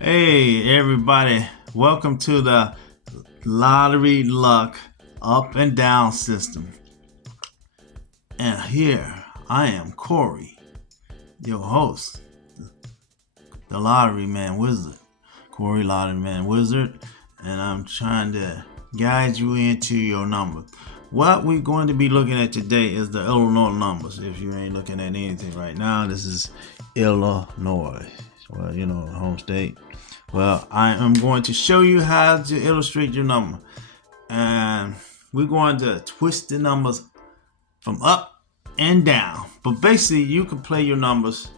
Hey everybody, welcome to the lottery luck up and down system. And here I am, Corey, your host, the Lottery Man Wizard, Corey Lottery Man Wizard, and I'm trying to guide you into your numbers. What we're going to be looking at today is the Illinois numbers. If you ain't looking at anything right now, this is Illinois. Well, home state. Well, I am going to show you how to illustrate your number. And we're going to twist the numbers from up and down. But basically, you can play your numbers.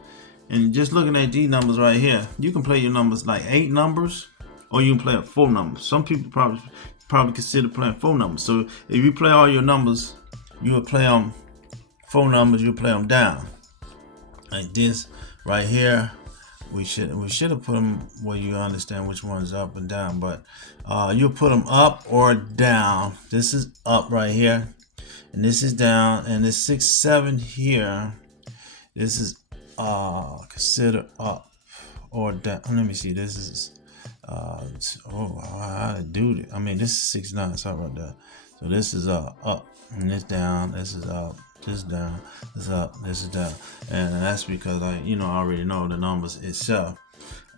And just looking at these numbers right here, you can play your numbers like 8 numbers, or you can play 4 numbers. Some people probably consider playing 4 numbers. So if you play all your numbers, you will play them 4 numbers. You play them down like this right here. We should have put them where you understand which one's up and down, but you'll put them up or down. This is up right here, and this is down, and this 6, 7 here. This is considered up or down. Let me see. This is how to do it. I mean, this is 6, 9. Sorry about that. So this is up, and this down. This is up. This is down, this is up, this is down, and that's because I already know the numbers itself.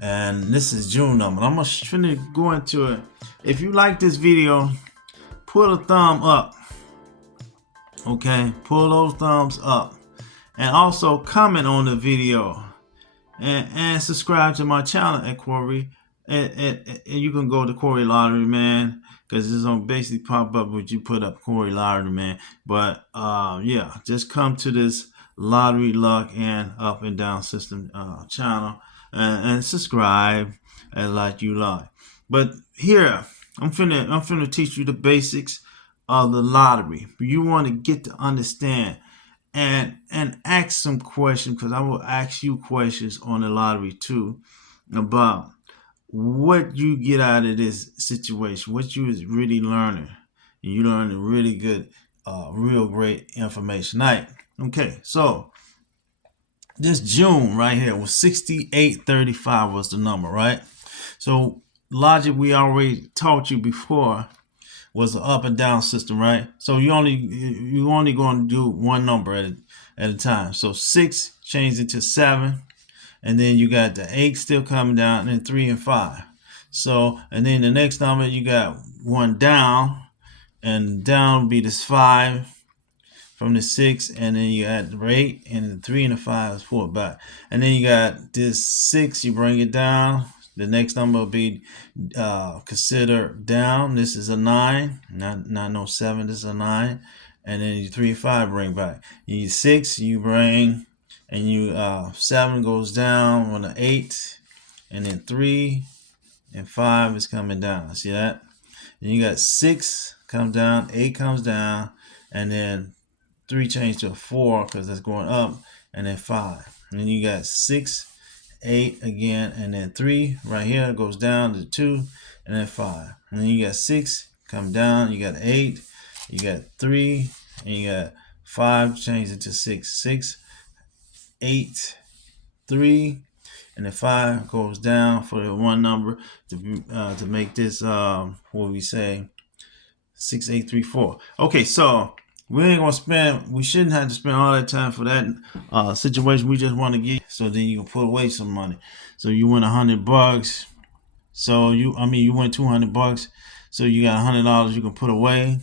And this is June number. I'm gonna go into it. If you like this video, put a thumb up. Okay, pull those thumbs up, and also comment on the video, and subscribe to my channel at Corey. And you can go to Corey Lottery Man, because it's gonna basically pop up what you put up, Corey Lottery Man. But yeah, just come to this lottery luck and up and down system channel, and subscribe and like you like. But here I'm finna teach you the basics of the lottery. You want to get to understand and ask some questions, because I will ask you questions on the lottery too about what you get out of this situation, what you is really learning. You learning really good, real great information. Okay, so this June right here was 6835 was the number, right? So logic we already taught you before was an up and down system, right? So you only going to do one number at a time. So 6 changed into 7. And then you got the 8 still coming down, and then 3 and 5. So, and then the next number, you got 1 down, and down will be this 5 from the 6, and then you got the 8, and the 3 and the 5 is pulled back. And then you got this 6, you bring it down. The next number will be considered down. This is a 9, not no 7, this is a 9. And then you 3 and 5 bring back. You 6, you bring, and you 7 goes down on the 8, and then 3 and 5 is coming down. See that? And you got 6 comes down, 8 comes down, and then 3 change to a 4 because that's going up, and then 5. And then you got 6, 8 again, and then 3 right here goes down to 2, and then 5. And then you got 6 come down, you got 8, you got 3, and you got 5 change it to 6. 6, 8, 3, and the 5 goes down for the one number to make this what we say 6, 8, 3, 4. Okay, so we shouldn't have to spend all that time for that situation. We just want to get, so then you can put away some money. So you win $100. So you win $200. So you got $100 you can put away,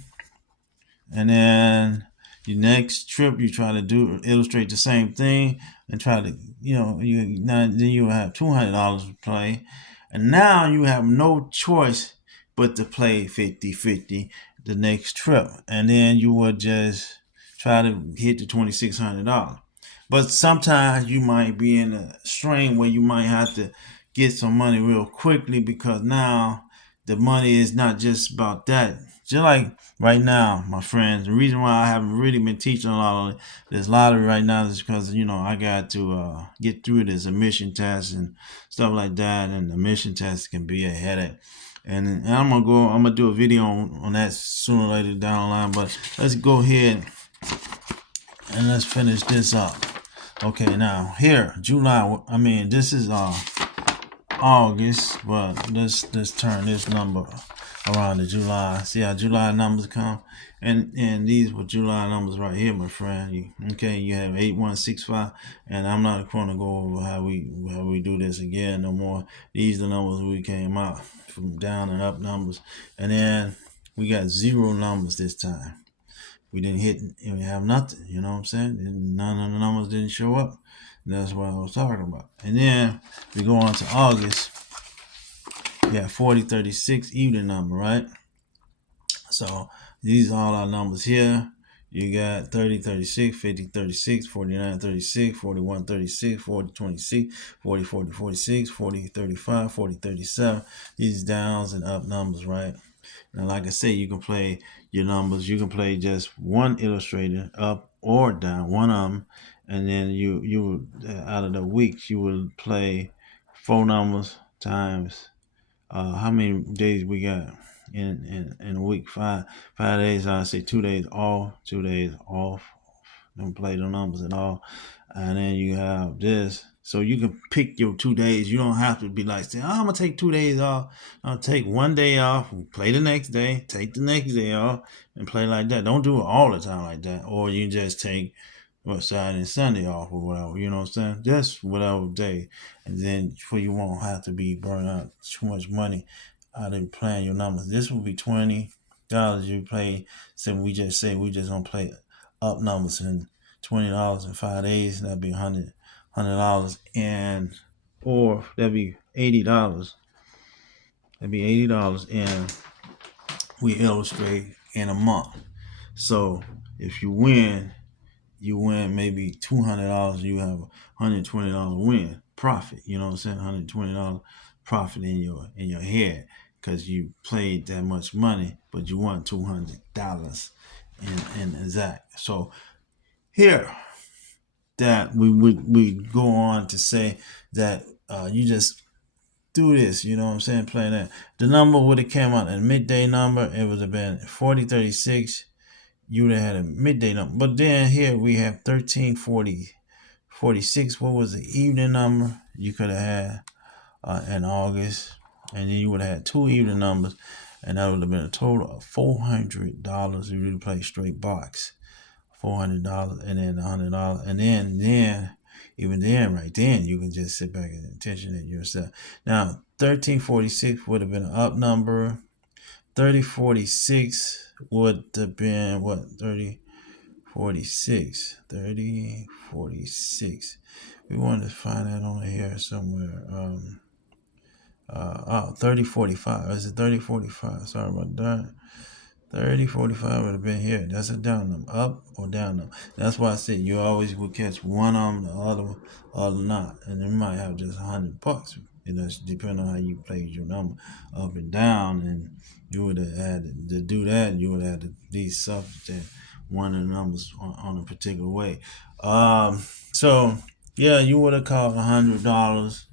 and then your next trip you try to illustrate the same thing and try to then you have $200 to play, and now you have no choice but to play 50-50 the next trip, and then you would just try to hit the $2,600. But sometimes you might be in a strain where you might have to get some money real quickly, because now the money is not just about that. Just like right now, my friends, the reason why I haven't really been teaching a lot of this lottery right now is because, I got to get through this admission test and stuff like that. And the admission test can be a headache. And I'm gonna do a video on that sooner or later down the line. But let's go ahead and let's finish this up. Okay, now here, July, this is August, but let's turn this number around to July. See how July numbers come, and these were July numbers right here, my friend. Okay, you have 8165, and I'm not going to go over how we do this again no more. These are the numbers we came out from down and up numbers, and then we got zero numbers this time. We didn't hit, and we have nothing. You know what I'm saying? And none of the numbers didn't show up. And that's what I was talking about. And then we go on to August. We got 4036 even number, right? So these are all our numbers here. You got 30, 36, 50, 36, 49, 36, 41, 36, 40, 26, 40, 40, 46, 40, 35, 40, 37. These downs and up numbers, right? And like I say, you can play your numbers. You can play just one illustrator up or down, one of them, and then you out of the weeks you will play four numbers times how many days we got in a week? Five days. I say 2 days off, 2 days off. Don't play the numbers at all. And then you have this. So you can pick your 2 days. You don't have to be like saying, I'm gonna take 2 days off. I'll take one day off, play the next day, take the next day off, and play like that. Don't do it all the time like that. Or you just take Saturday and Sunday off or whatever, you know what I'm saying? Just whatever day. And then for you won't have to be burning out too much money out of playing your numbers. This will be $20 you play. So we just gonna play up numbers and $20 in 5 days, that'd be $100 and or that'd be $80. That'd be $80 and we illustrate in a month. So if you win maybe $200, you have $120 win profit. You know what I'm saying? $120 profit in your head because you played that much money, but you won $200 in exact. So here that we go on to say that you just do this, you know what I'm saying? Playing that. The number would have came out a midday number. It would have been 4036. You would have had a midday number. But then here we have 1346. What was the evening number you could have had in August? And then you would have had two evening numbers. And that would have been a total of $400 if you really play straight box. $400 and then $100. And then even then, right then, you can just sit back and attention it yourself. Now, 1346 would have been an up number. 3046 would have been what? 3046. 3046. We wanted to find that on here somewhere. 3045. Is it 3045? Sorry about that. 3045 would have been here. That's a down number, up or down number. That's why I said you always would catch one of them, the other not, and you might have just $100. You know, depending on how you played your number up and down, and you would have had to do that. You would have had to be substitute one of the numbers on a particular way. So yeah, you would have called $100,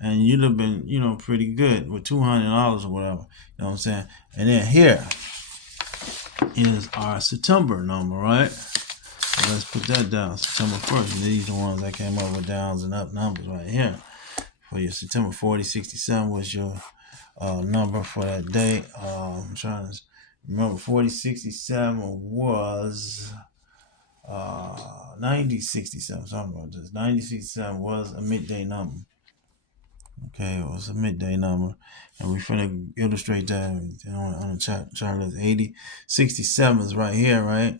and you'd have been, pretty good with $200 or whatever. You know what I'm saying? And then here is our September number, right? So let's put that down. September 1st. These are the ones that came up with downs and up numbers right here. For your September 4067 was your number for that day. I'm trying to remember. 4067 was 9067. Sorry about this. 9067 was a midday number. Okay, it was a midday number, and we're finna illustrate that on the chart. 8067 is right here, right?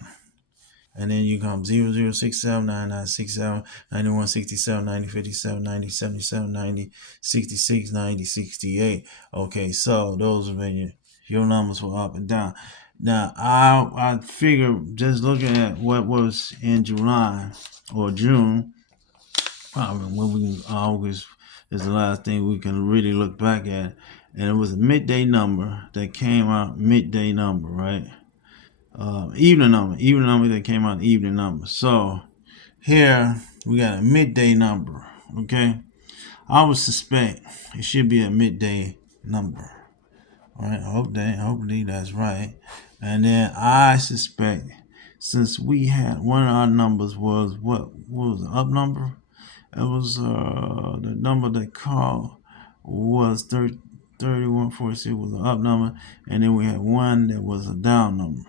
And then you come 0067, 9967, 9167, 9057, 9077, 9066, 9068. Okay, so those have been your numbers for up and down. Now, I figure just looking at what was in July or June, probably when we August is the last thing we can really look back at, and it was a midday number that came out. Midday number, right? Evening number that came out. Evening number. So here we got a midday number. Okay, I would suspect it should be a midday number. All right, hopefully that's right. And then I suspect since we had one of our numbers was what was the up number? It was the number that called was 3146 was an up number, and then we had one that was a down number.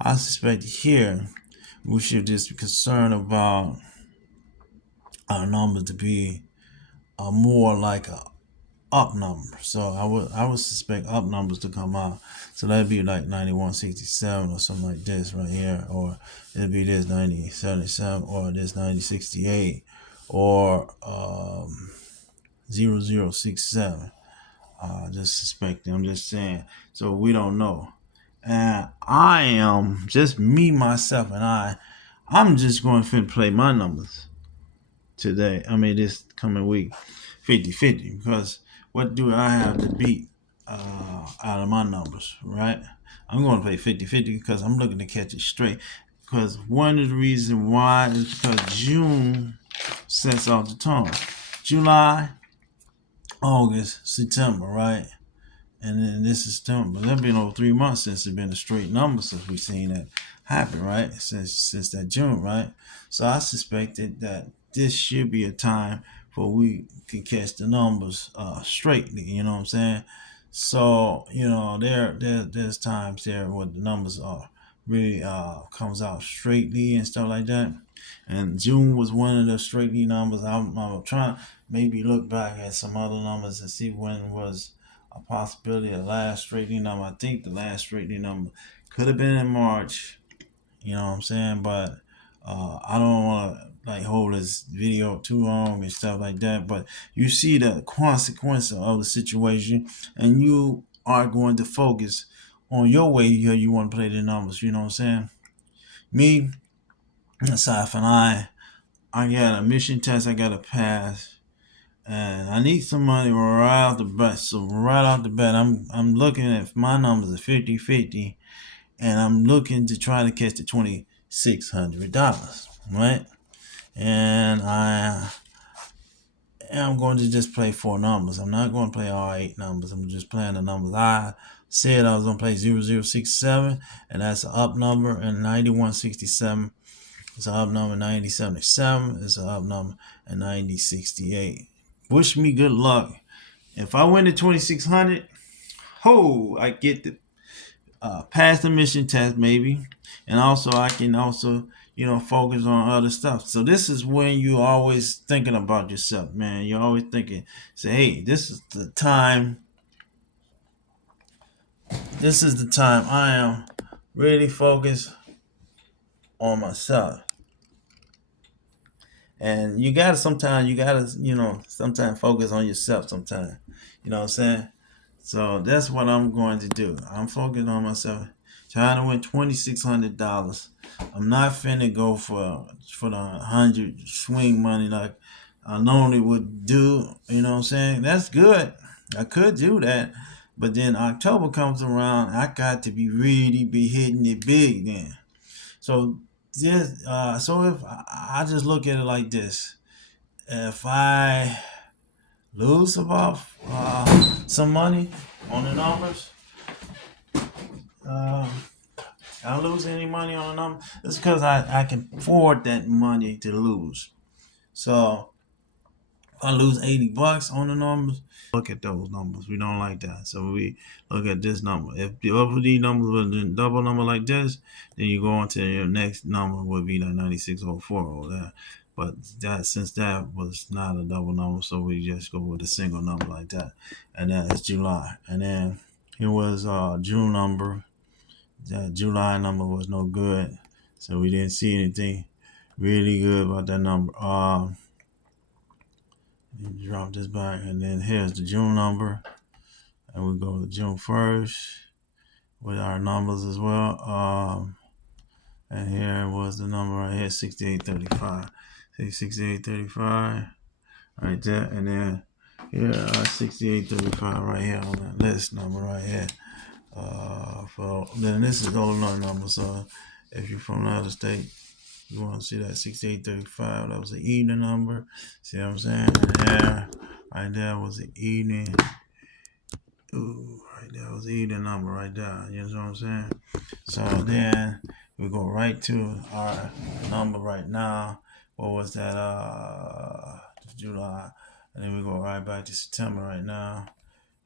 I suspect here we should just be concerned about our number to be more like a up number. So I would suspect up numbers to come out. So that'd be like 9167 or something like this right here, or it'd be this 9077 or this 9068 or 0067. Just suspecting. I'm just saying. So we don't know. And I am just me, myself, and I'm just going to play my numbers today. I mean, this coming week, 50-50, because what do I have to beat out of my numbers, right? I'm going to play 50-50 because I'm looking to catch it straight. Because one of the reasons why is because June sets off the tone. July, August, September, right? And then this is September. It's been over 3 months since it's been a straight number since we've seen that happen, right? Since that June, right? So I suspected that this should be a time for we can catch the numbers straightly. You know what I'm saying? So there's times there where the numbers are really comes out straightly and stuff like that. And June was one of the straightly numbers. I'm trying to maybe look back at some other numbers and see when was a possibility of last straightening number. I think the last straightening number could have been in March. You know what I'm saying? But I don't want to like hold this video too long and stuff like that. But you see the consequence of the situation, and you are going to focus on your way here. You want to play the numbers. You know what I'm saying? Me, aside from I got a mission test I got to pass. And I need some money right off the bat. So right off the bat, I'm looking at my numbers at 50-50, and I'm looking to try to catch the $2,600, right? And I am going to just play 4 numbers. I'm not going to play all 8 numbers. I'm just playing the numbers. I said I was going to play 0067, and that's an up number, and 9167 is an up number, 9077 is an up number, and 9068. Wish me good luck. If I win the 2600, I get to pass the mission test maybe, and also I can also focus on other stuff. So this is when you always thinking about yourself, man. You're always thinking, say, hey, this is the time. This is the time I am really focused on myself. And you gotta sometimes focus on yourself sometimes. You know what I'm saying? So that's what I'm going to do. I'm focused on myself, trying to win $2,600. I'm not finna go for the 100 swing money like I normally would do. You know what I'm saying? That's good. I could do that, but then October comes around, I got to be hitting it big then. So yes, so if I just look at it like this, if I lose about some money on the numbers, I don't lose any money on the number. It's because I can afford that money to lose. So if I lose $80 on the numbers, look at those numbers. We don't like that. So we look at this number. If the upper D numbers was a double number like this, then you go on to your next number would be like 9604 or that. But since that was not a double number, so we just go with a single number like that. And then it's July. And then here was June number. That July number was no good. So we didn't see anything really good about that number. Drop this back, and then here's the June number, and we go to June 1st with our numbers as well. And here was the number right here, 6835. 6835 right there, and then here 6835 right here on that list number right here. Then this is Illinois number. So if you're from another state, you want to see that 6835. That was the evening number. See what I'm saying? And right there was the evening. Ooh, right there was the evening number right there. You know what I'm saying? So then we go right to our number right now. What was that? July. And then we go right back to September right now.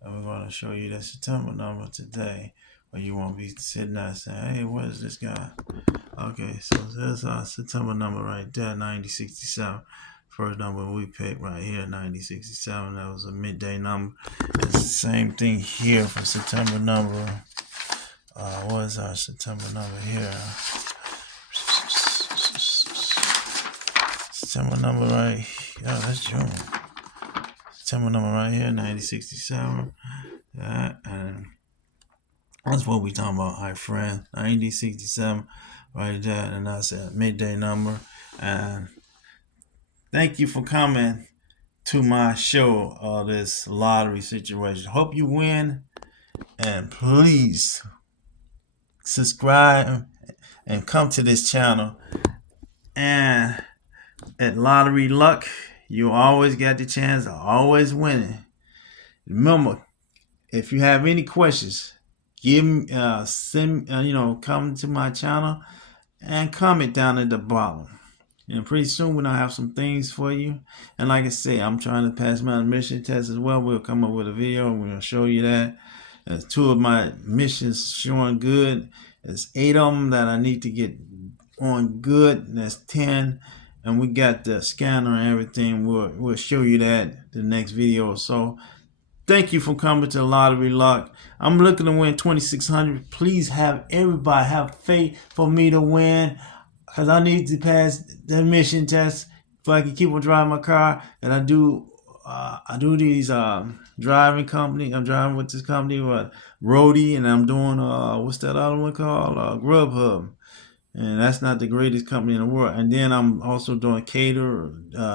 And we're going to show you the September number today. Or you won't be sitting there saying, hey, what is this guy? Okay, so there's our September number right there, 9067. First number we picked right here, 9067. That was a midday number. It's the same thing here for September number. What is our September number here? September number right. Yeah, that's June. September number right here, 9067. Yeah, and that's what we talking about, hi friend. 9067 right there, and that's a midday number. And thank you for coming to my show, this lottery situation. Hope you win, and please subscribe and come to this channel. And at Lottery Luck, you always got the chance of always winning. Remember, if you have any questions, come to my channel and comment down at the bottom. And pretty soon we're gonna have some things for you. And like I say, I'm trying to pass my admission test as well. We'll come up with a video and we're gonna show you that. There's 2 of my missions showing good. There's 8 of them that I need to get on good. That's 10. And we got the scanner and everything. We'll show you that the next video or so. Thank you for coming to Lottery Luck. I'm looking to win 2,600. Please everybody have faith for me to win, because I need to pass the admission test so I can keep on driving my car. And I do these driving company. I'm driving with this company, Roadie, and I'm doing what's that other one called? Grubhub. And that's not the greatest company in the world. And then I'm also doing cater.